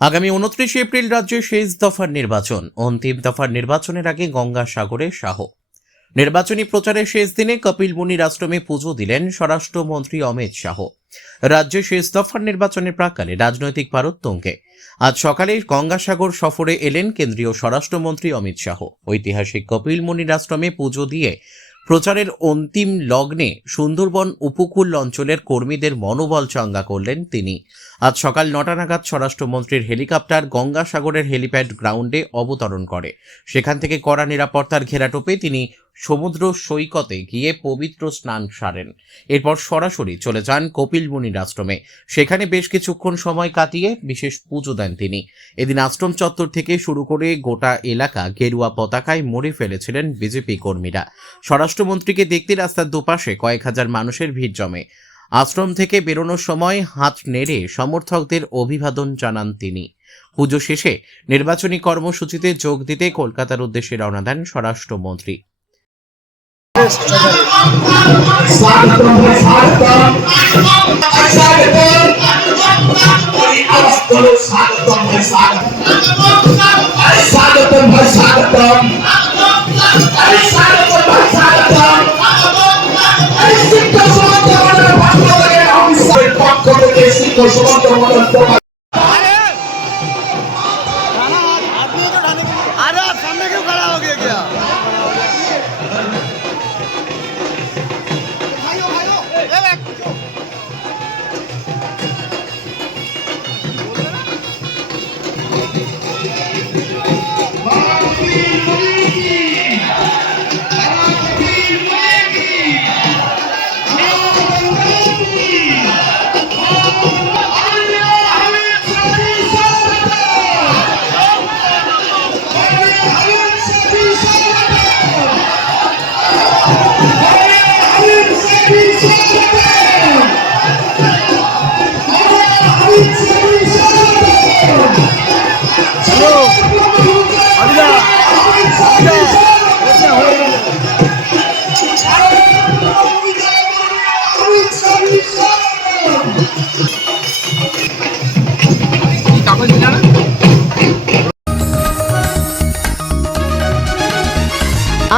আগামী 29 এপ্রিল রাজ্যে শেষ দফার নির্বাচন। অন্তিম দফার নির্বাচনের আগে গঙ্গাসাগরে শাহ। নির্বাচনী প্রচারের শেষ দিনে কপিল মুনির আশ্রমে পুজো দিলেন স্বরাষ্ট্রমন্ত্রী অমিত শাহ। রাজ্যে শেষ দফার নির্বাচনের প্রাক্কালে রাজনৈতিক পারদ তুঙ্গে। আজ সকালে গঙ্গাসাগর সফরে এলেন কেন্দ্রীয় স্বরাষ্ট্রমন্ত্রী অমিত শাহ। ঐতিহাসিক কপিল মুনির আশ্রমে পুজো দিয়ে প্রচারের অন্তিম লগ্নে সুন্দরবন উপকূল অঞ্চলের কর্মীদের মনোবল চাঙ্গা করলেন তিনি। আজ সকাল 9টা নাগাদ স্বরাষ্ট্রমন্ত্রীর হেলিকপ্টার গঙ্গাসাগরের হেলিপ্যাড গ্রাউন্ডে অবতরণ করে। সেখান থেকে কড়া নিরাপত্তার ঘেরাটোপে তিনি সমুদ্র সৈকতে গিয়ে পবিত্র স্নান সারেন। এরপর সরাসরি চলে যান কপিল মুনির আশ্রমে। সেখানে বেশ কিছুক্ষণ সময় কাটিয়ে বিশেষ পুজো দেন তিনি। এদিন আশ্রম চত্বর থেকে শুরু করে গোটা এলাকা গেরুয়া পতাকায় মুড়ে ফেলেছিলেন বিজেপি কর্মীরা। স্বরাষ্ট্রমন্ত্রীকে দেখতে রাস্তার দুপাশে কয়েক হাজার মানুষের ভিড় জমে। আশ্রম থেকে বেরোনোর সময় হাত নেড়ে সমর্থকদের অভিবাদন জানান তিনি। পুজো শেষে নির্বাচনী কর্মসূচিতে যোগ দিতে কলকাতার উদ্দেশ্যে রওনা দেন স্বরাষ্ট্রমন্ত্রী।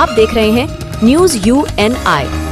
आप देख रहे हैं न्यूज UNI।